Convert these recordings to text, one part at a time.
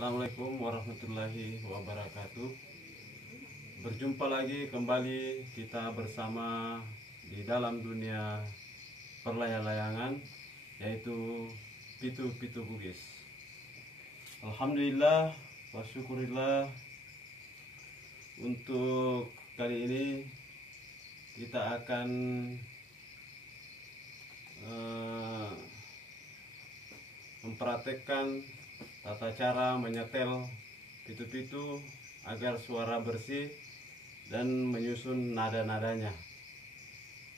Assalamualaikum warahmatullahi wabarakatuh. Berjumpa lagi kembali kita bersama di dalam dunia perlayang-layangan, yaitu Pitu-Pitu Bugis. Alhamdulillah wa syukurillah, untuk kali ini kita akan mempraktekkan tata cara menyetel pitu-pitu agar suara bersih dan menyusun nada-nadanya.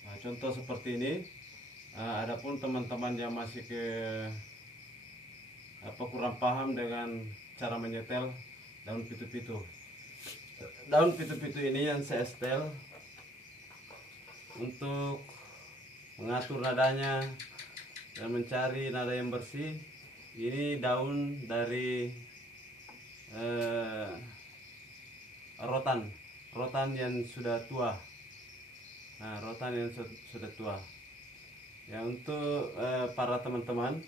Nah, contoh seperti ini. Adapun teman-teman yang masih kurang paham dengan cara menyetel daun pitu-pitu. Daun pitu-pitu ini yang saya setel untuk mengatur nadanya dan mencari nada yang bersih. Ini daun dari rotan yang sudah tua. Nah, rotan yang sudah tua. Ya, untuk para teman-teman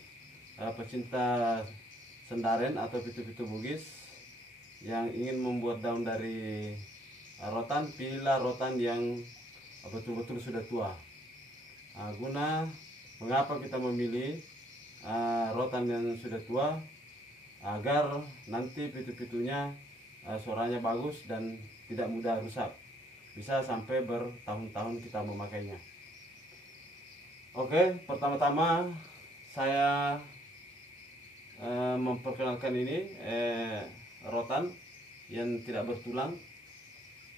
pecinta sendaren atau pitu-pitu Bugis yang ingin membuat daun dari rotan, pilihlah rotan yang betul-betul sudah tua. Mengapa kita memilih rotan yang sudah tua? Agar nanti pitu-pitunya suaranya bagus dan tidak mudah rusak, bisa sampai bertahun-tahun kita memakainya. Oke, pertama-tama saya memperkenalkan ini rotan yang tidak bertulang,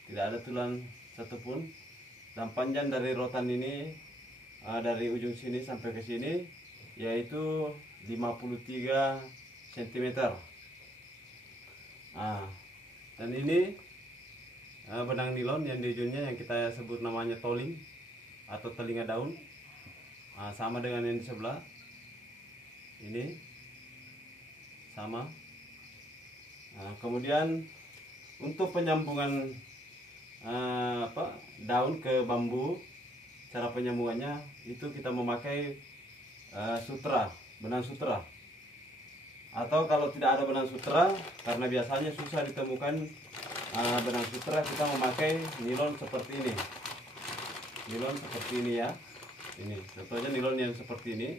tidak ada tulang satupun, dan panjang dari rotan ini dari ujung sini sampai ke sini yaitu 53 cm. Dan ini benang nilon yang di ujungnya yang kita sebut namanya toling atau telinga daun. Sama dengan yang di sebelah ini, sama. Kemudian untuk penyambungan daun ke bambu, cara penyambungannya itu kita memakai sutra, benang sutra. Atau kalau tidak ada benang sutra, karena biasanya susah ditemukan benang sutra, kita memakai nilon seperti ini. Nilon seperti ini ya. Ini contohnya nilon yang seperti ini,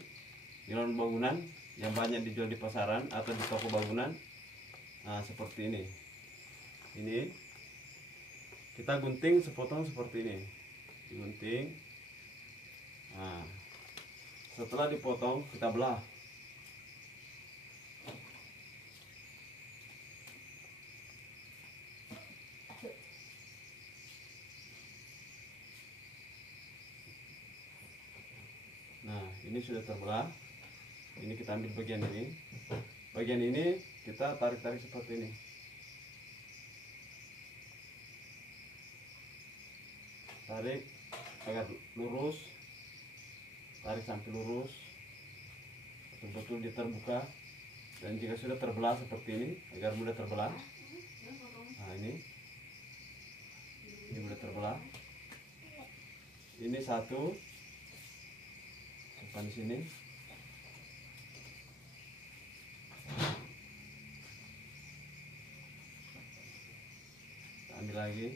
nilon bangunan yang banyak dijual di pasaran atau di toko bangunan. Seperti ini. Ini kita gunting sepotong seperti ini, digunting. Setelah dipotong kita belah. Nah, ini sudah terbelah. Ini kita ambil bagian ini. Bagian ini kita tarik-tarik seperti ini. Tarik agar lurus. Tarik sampai lurus, betul-betul dia terbuka. Dan jika sudah terbelah seperti ini, agar mudah terbelah. Nah, ini mudah terbelah. Ini satu, simpan di sini. Kita ambil lagi,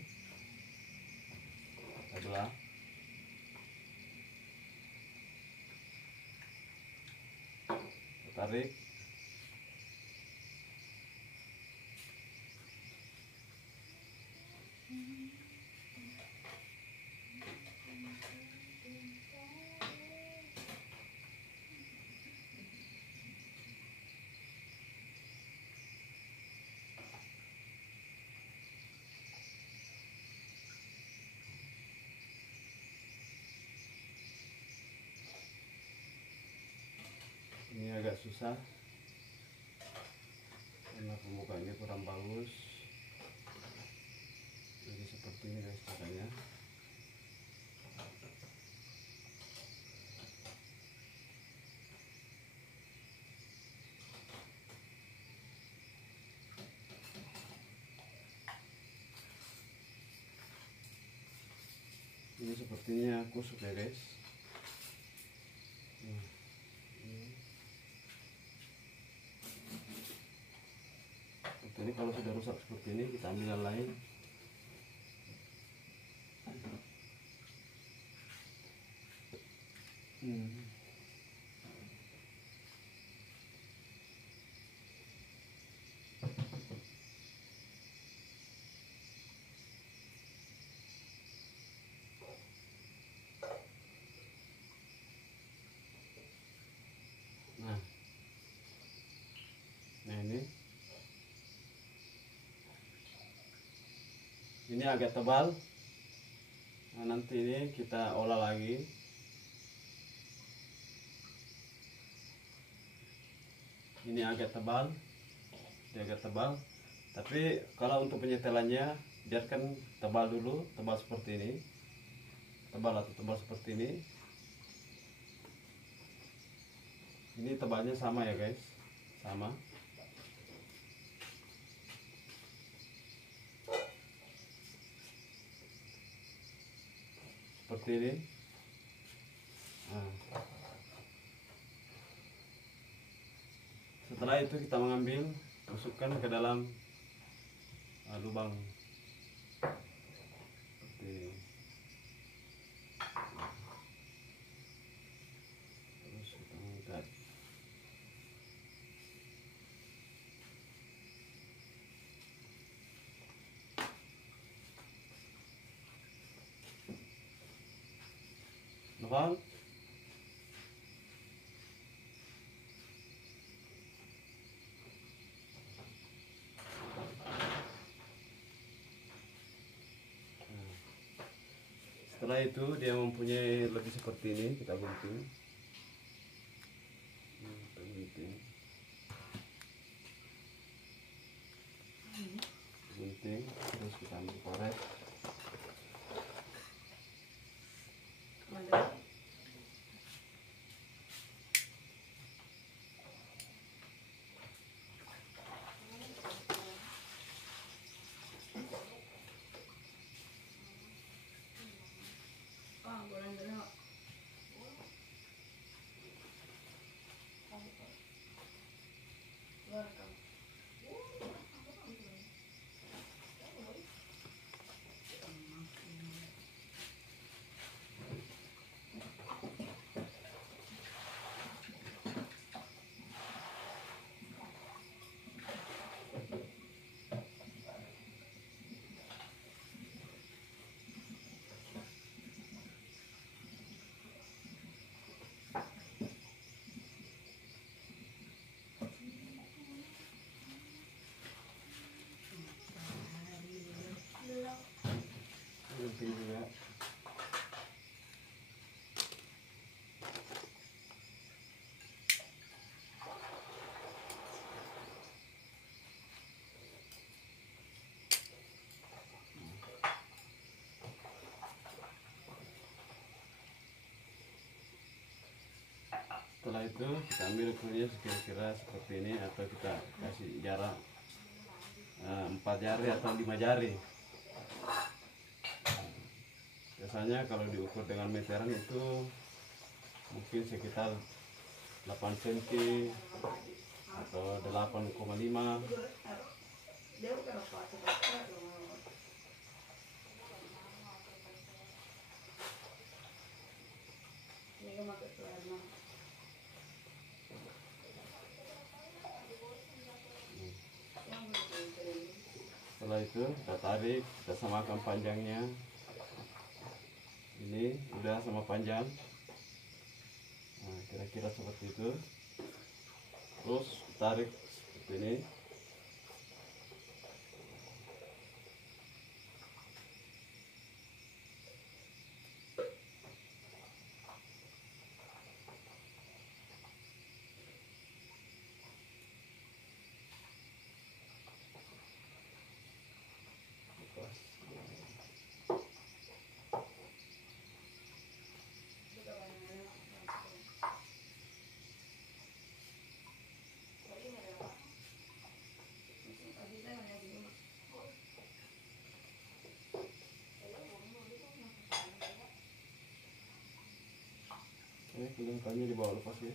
kita belah. Tarik. Ini agak susah karena pembukanya kurang bagus. Jadi seperti ini guys caranya. Ini sepertinya kusut ya guys. Ini. kalau sudah rusak seperti ini kita ambil yang lain. Nah ini agak tebal. Nah, nanti ini kita olah lagi. Ini agak tebal, dia agak tebal. Tapi kalau untuk penyetelannya biarkan tebal dulu, tebal seperti ini, tebal atau tebal seperti ini. Ini tebalnya sama ya guys, sama. Seperti ini. Nah. Setelah itu kita mengambil, masukkan ke dalam lubang seperti ini. Terus kita angkat. Nampak? Setelah itu dia mempunyai lebih seperti ini, kita gunting. Gunting, terus kita ambil korek. Gunting juga. Setelah itu kita ambil ukurnya kira-kira seperti ini, atau kita kasih jarak 4 jari atau 5 jari. Biasanya kalau diukur dengan meteran itu mungkin sekitar 8 cm atau 8,5. Setelah itu kita tarik, kita samakan panjangnya. Ini udah sama panjang. Nah, kira-kira seperti itu. Terus tarik seperti ini. Ini kulingkannya di bawah lepas ya.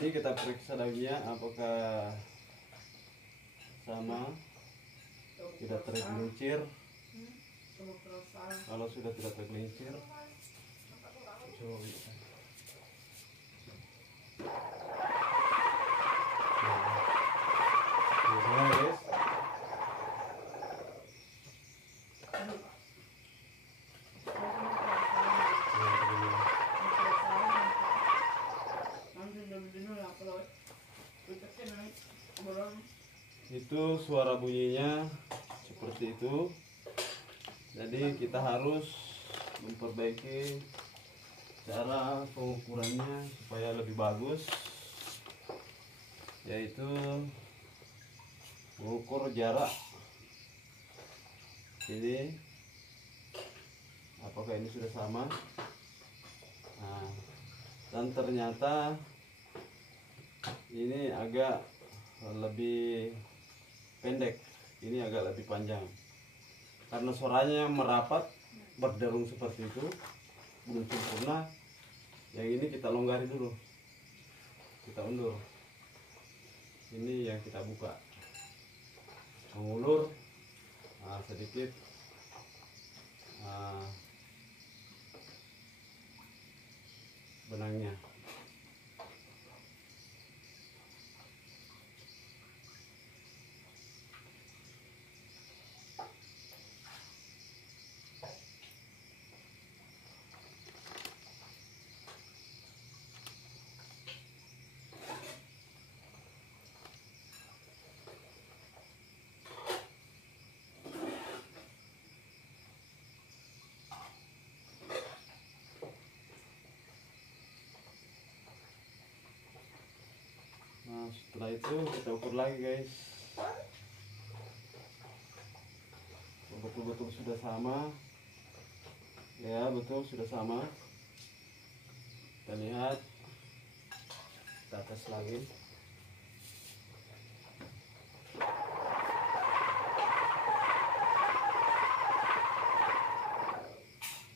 Ini kita periksa daunnya apakah sama, tidak tergelincir. Kalau sudah tidak tergelincir, coba bisa. Nah, guys. Itu suara bunyinya seperti itu. Jadi kita harus memperbaiki cara pengukurannya supaya lebih bagus, yaitu mengukur jarak ini apakah ini sudah sama. Nah, dan ternyata ini agak lebih pendek, ini agak lebih panjang karena suaranya merapat berderung seperti itu, belum sempurna. Yang ini kita longgari dulu, kita undur. Ini yang kita buka, mengulur sedikit benangnya. Nah, setelah itu kita ukur lagi, guys. Betul-betul sudah sama. Ya, betul sudah sama. Kita lihat, kita tes lagi.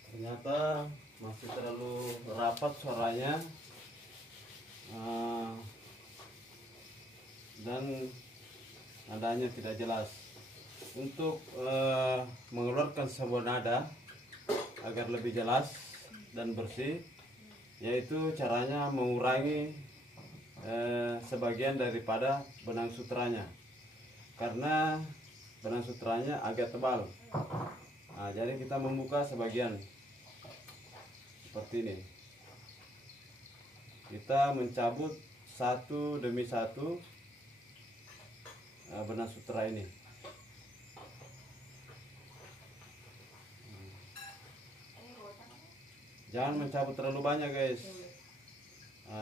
Ternyata masih terlalu rapat suaranya. Dan nadanya tidak jelas. Untuk mengeluarkan sebuah nada agar lebih jelas dan bersih, yaitu caranya mengurangi sebagian daripada benang sutranya, karena benang sutranya agak tebal. Nah, jadi kita membuka sebagian seperti ini. Kita mencabut satu demi satu benang sutra ini. Jangan mencabut terlalu banyak, guys.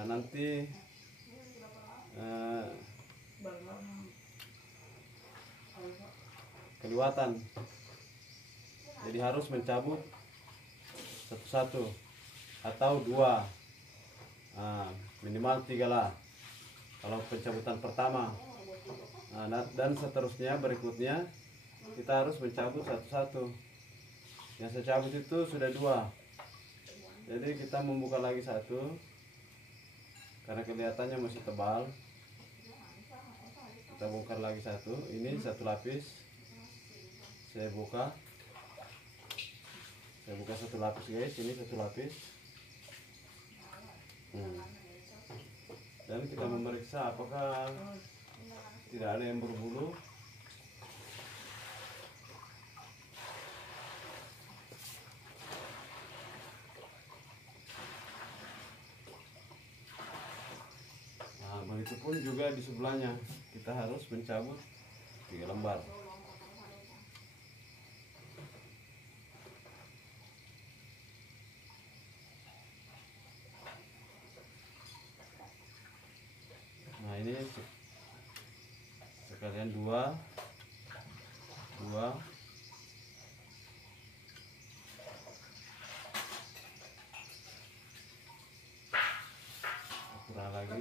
Nanti kelihatan. Jadi harus mencabut satu-satu atau dua, minimal 3 lah kalau pencabutan pertama. Dan seterusnya berikutnya kita harus mencabut satu-satu. Yang saya cabut itu sudah 2, jadi kita membuka lagi satu karena kelihatannya masih tebal. Kita bongkar lagi satu, ini satu lapis. Saya buka satu lapis, guys. Ini satu lapis. Dan kita memeriksa apakah tidak ada yang berbulu. Nah, begitupun juga di sebelahnya. Kita harus mencabut 3 lembar. Nah, ini sekalian 2 kurang lagi.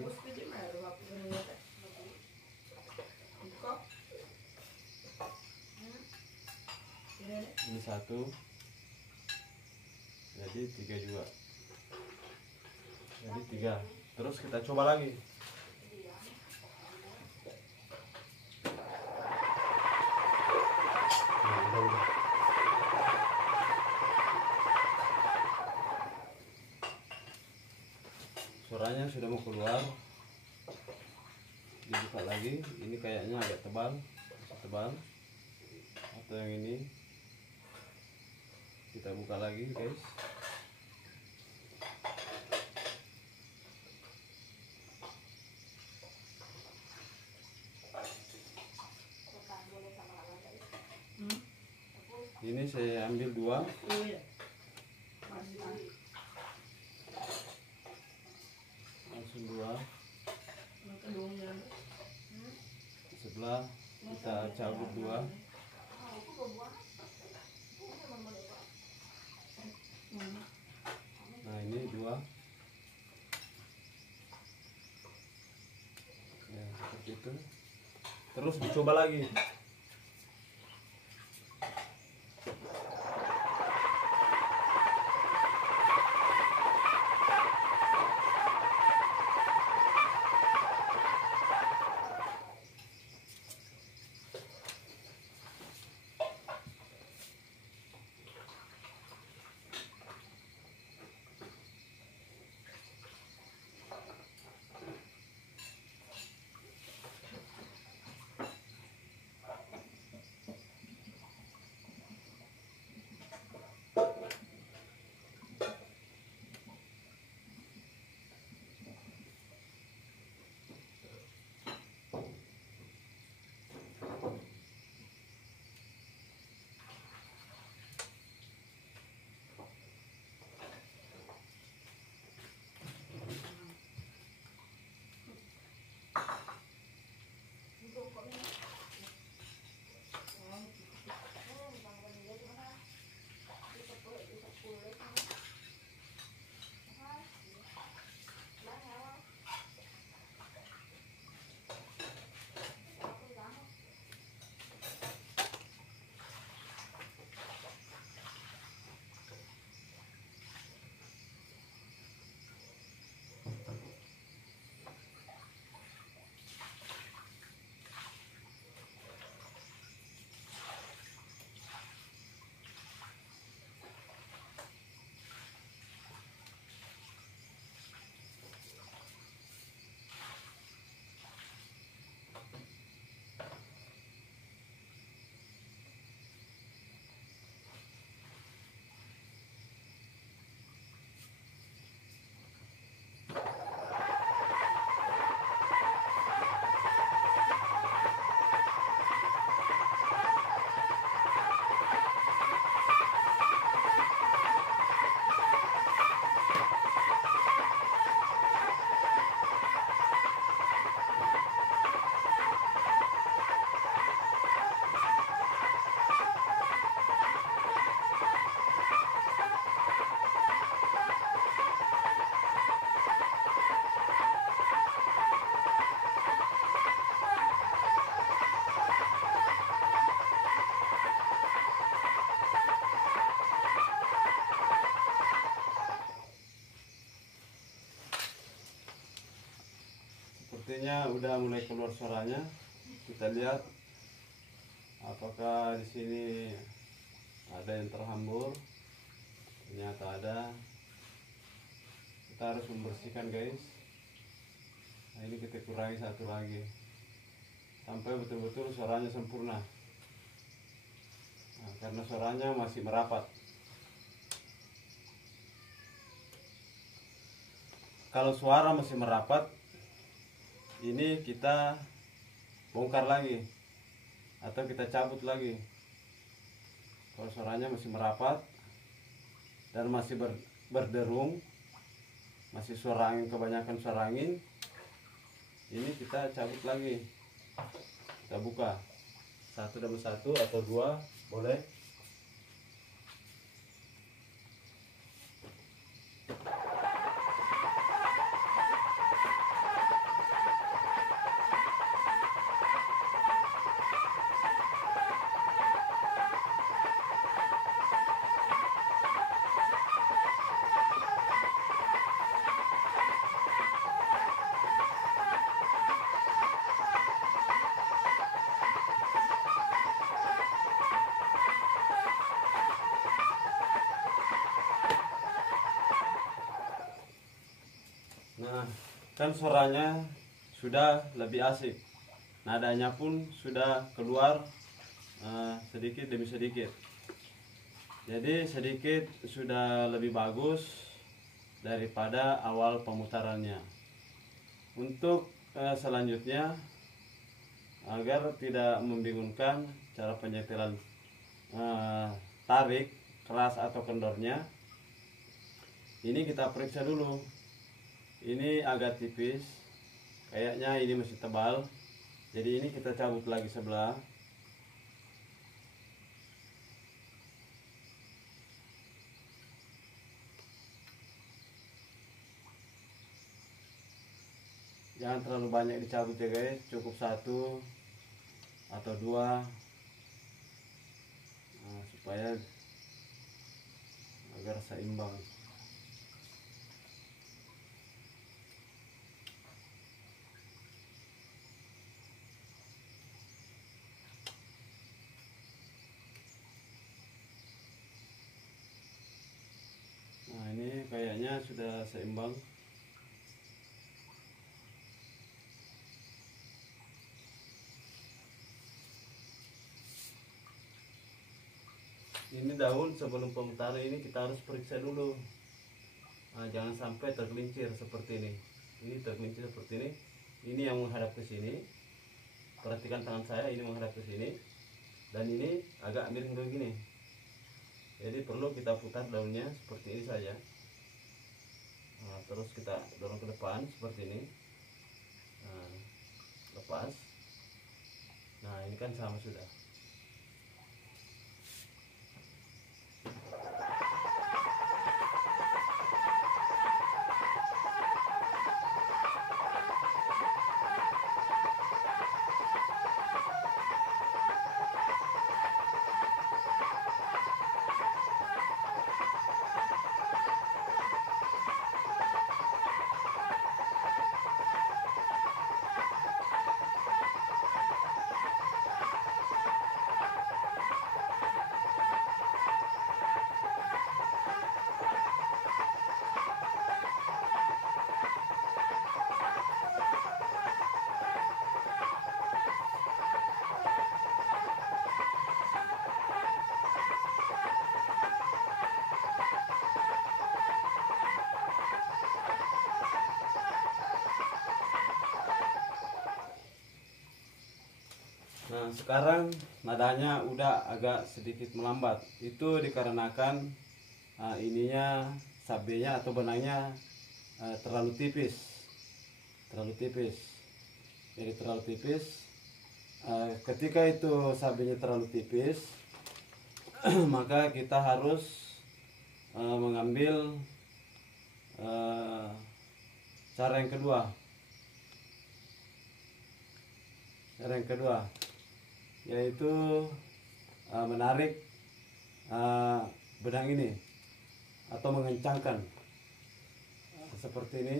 Ini 1, jadi 3 juga. Jadi 3. Terus kita coba lagi. suaranya sudah mau keluar. Dibuka lagi, ini kayaknya agak tebal, masih tebal. Atau yang ini kita buka lagi guys. Ini saya ambil 2. Langsung 2. Sebelah kita cabut 2. Nah ini 2. Ya seperti itu. Terus dicoba lagi. Sepertinya udah mulai keluar suaranya. Kita lihat apakah di sini ada yang terhambur. Ternyata ada. Kita harus membersihkan guys. Nah ini kita kurangi 1 lagi sampai betul-betul suaranya sempurna. Nah, karena suaranya masih merapat. Kalau suara masih merapat, ini kita bongkar lagi atau kita cabut lagi. Kalau suaranya masih merapat dan masih berderung, masih suara angin, kebanyakan suara angin, ini kita cabut lagi. Kita buka 1 demi 1 atau 2 boleh. kan suaranya sudah lebih asik, nadanya pun sudah keluar sedikit demi sedikit. Jadi sedikit sudah lebih bagus daripada awal pemutarannya. Untuk selanjutnya, agar tidak membingungkan cara penyetelan tarik keras atau kendornya, ini kita periksa dulu. Ini agak tipis, kayaknya ini masih tebal, jadi ini kita cabut lagi sebelah. Jangan terlalu banyak dicabut ya guys, cukup 1 atau 2, supaya agar seimbang. Nah ini kayaknya sudah seimbang. Ini daun sebelum pemutaran ini kita harus periksa dulu. Jangan sampai tergelincir seperti ini. Ini tergelincir seperti ini. Ini yang menghadap ke sini. Perhatikan tangan saya, ini menghadap ke sini. Dan ini agak miring begini. Jadi perlu kita putar daunnya seperti ini saja. Terus kita dorong ke depan seperti ini. Lepas. Nah ini kan sama sudah. Nah sekarang nadanya udah agak sedikit melambat. Itu dikarenakan ininya sabenya atau benangnya terlalu tipis. Jadi terlalu tipis. Ketika itu sabenya terlalu tipis, maka kita harus mengambil cara yang kedua. Yaitu menarik benang ini atau mengencangkan seperti ini.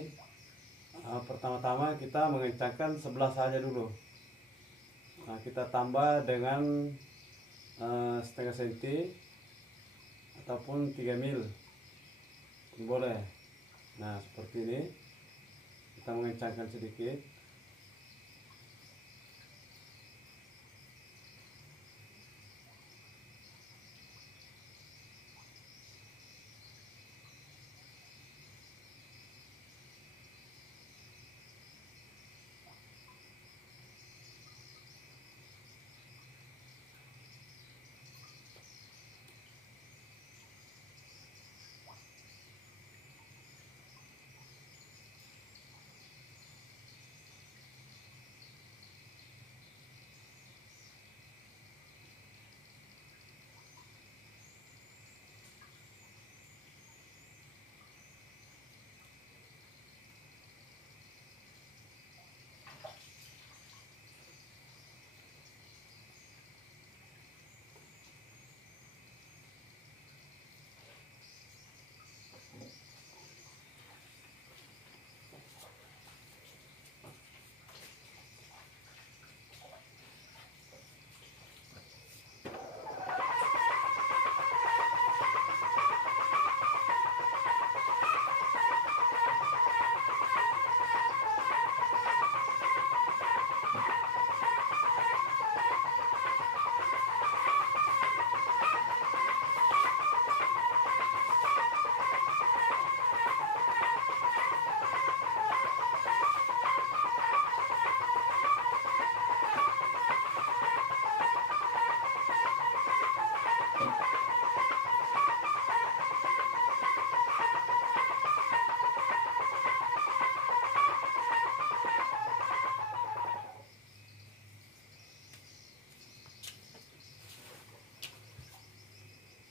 Pertama-tama kita mengencangkan sebelah saja dulu. Kita tambah dengan setengah senti ataupun 3 mil boleh. Nah seperti ini kita mengencangkan sedikit.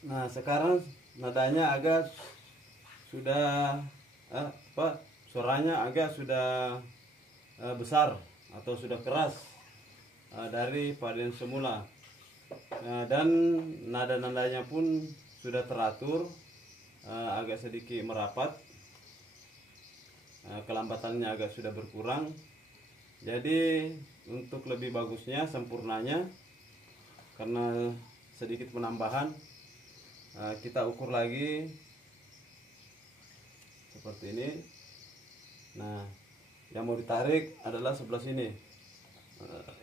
Nah, sekarang nadanya agak sudah suaranya agak sudah besar atau sudah keras dari pada yang semula. Dan nada-nadanya pun sudah teratur, agak sedikit merapat, kelambatannya agak sudah berkurang. Jadi untuk lebih bagusnya, sempurnanya, karena sedikit penambahan, kita ukur lagi seperti ini. Nah, yang mau ditarik adalah sebelah sini.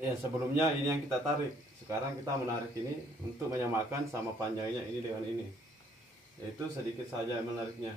Ya, sebelumnya ini yang kita tarik. Sekarang kita menarik ini untuk menyamakan sama panjangnya ini dengan ini. Yaitu sedikit saja menariknya.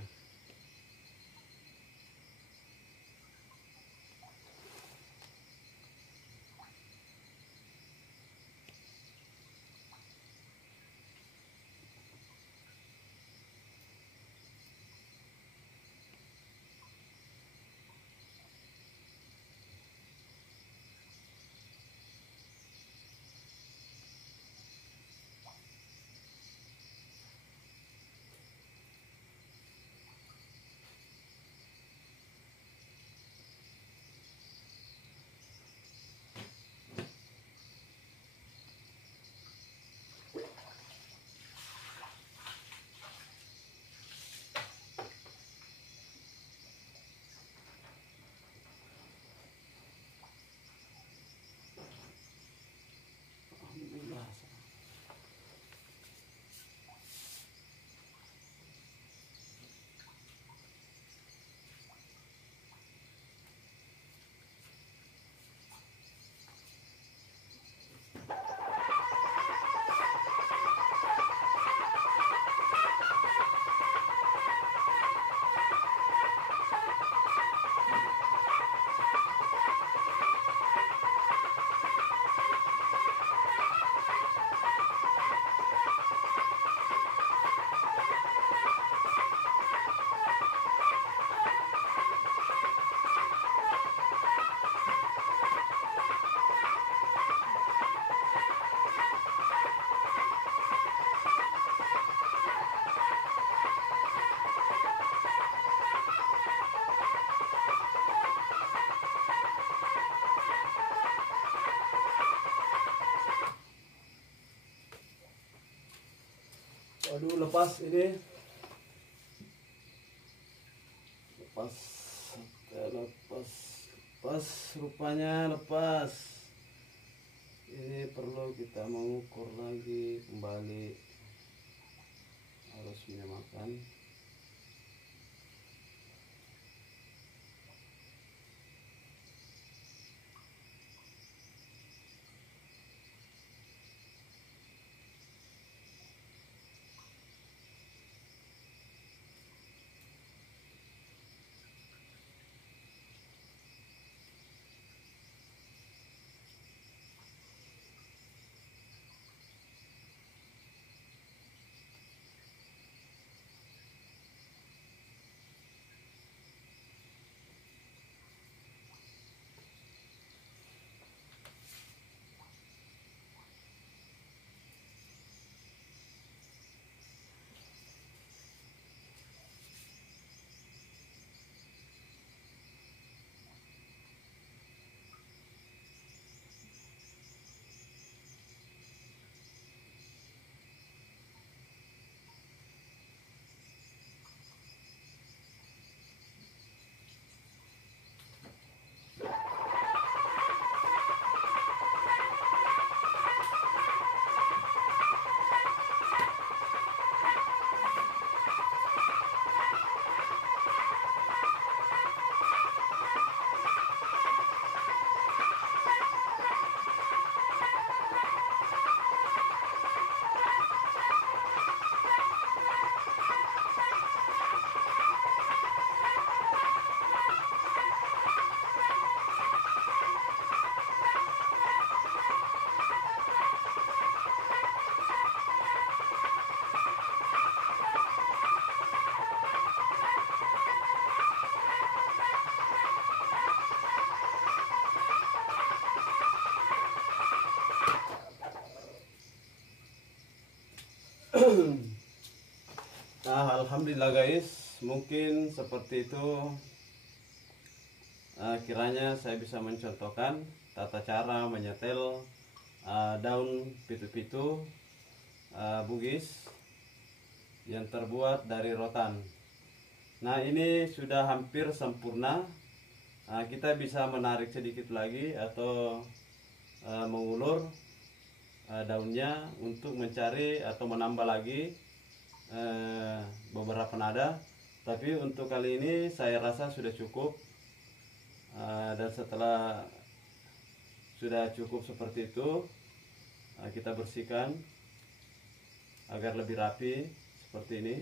Aduh, lepas ini. Lepas. Lepas rupanya lepas. Ini perlu kita mengukur lagi kembali. Harus menyamakan. Nah, alhamdulillah guys, mungkin seperti itu. Kiranya saya bisa mencontohkan tata cara menyetel daun pitu-pitu bugis yang terbuat dari rotan. Nah, ini sudah hampir sempurna. Kita bisa menarik sedikit lagi atau mengulur daunnya untuk mencari atau menambah lagi beberapa nada. Tapi untuk kali ini saya rasa sudah cukup. Dan setelah sudah cukup seperti itu, kita bersihkan agar lebih rapi seperti ini,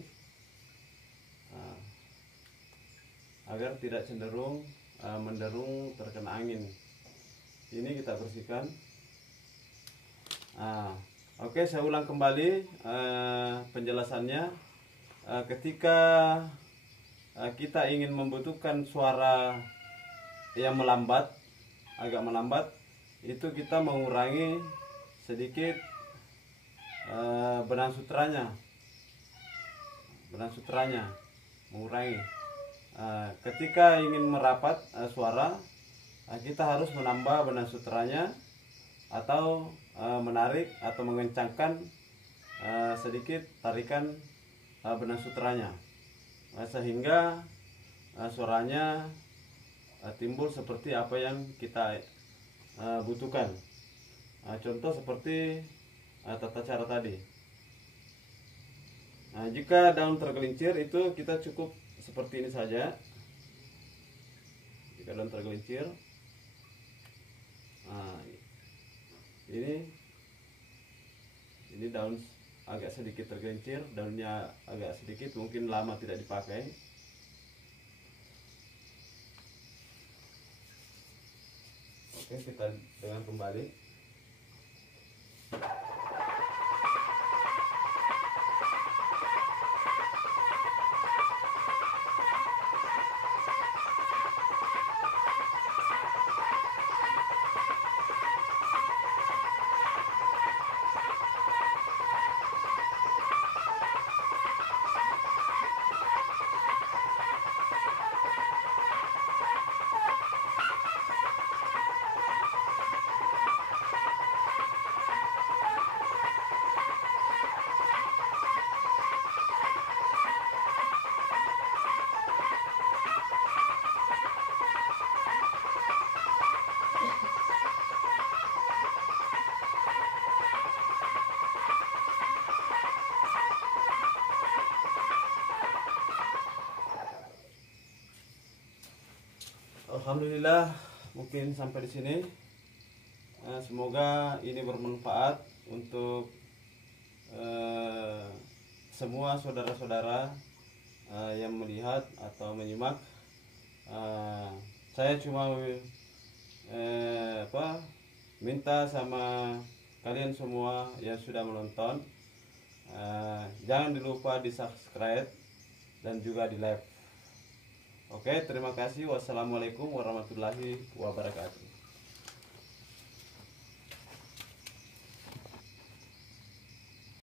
agar tidak cenderung menderung terkena angin. Ini kita bersihkan. Oke, saya ulang kembali penjelasannya. Ketika kita ingin membutuhkan suara yang melambat, agak melambat, itu kita mengurangi sedikit benang sutranya, mengurangi. Ketika ingin merapat suara, kita harus menambah benang sutranya atau menarik atau mengencangkan sedikit tarikan benang sutranya, sehingga suaranya timbul seperti apa yang kita butuhkan. Contoh seperti tata cara tadi. Jika daun tergelincir itu kita cukup seperti ini saja. Jika daun tergelincir, ini daun agak sedikit tergelincir, daunnya agak sedikit, mungkin lama tidak dipakai. Oke, kita dengar kembali. Alhamdulillah, mungkin sampai di sini. Semoga ini bermanfaat untuk semua saudara-saudara yang melihat atau menyimak. Saya cuma minta sama kalian semua yang sudah menonton, jangan lupa di subscribe dan juga di like. Oke, terima kasih. Wassalamualaikum warahmatullahi wabarakatuh.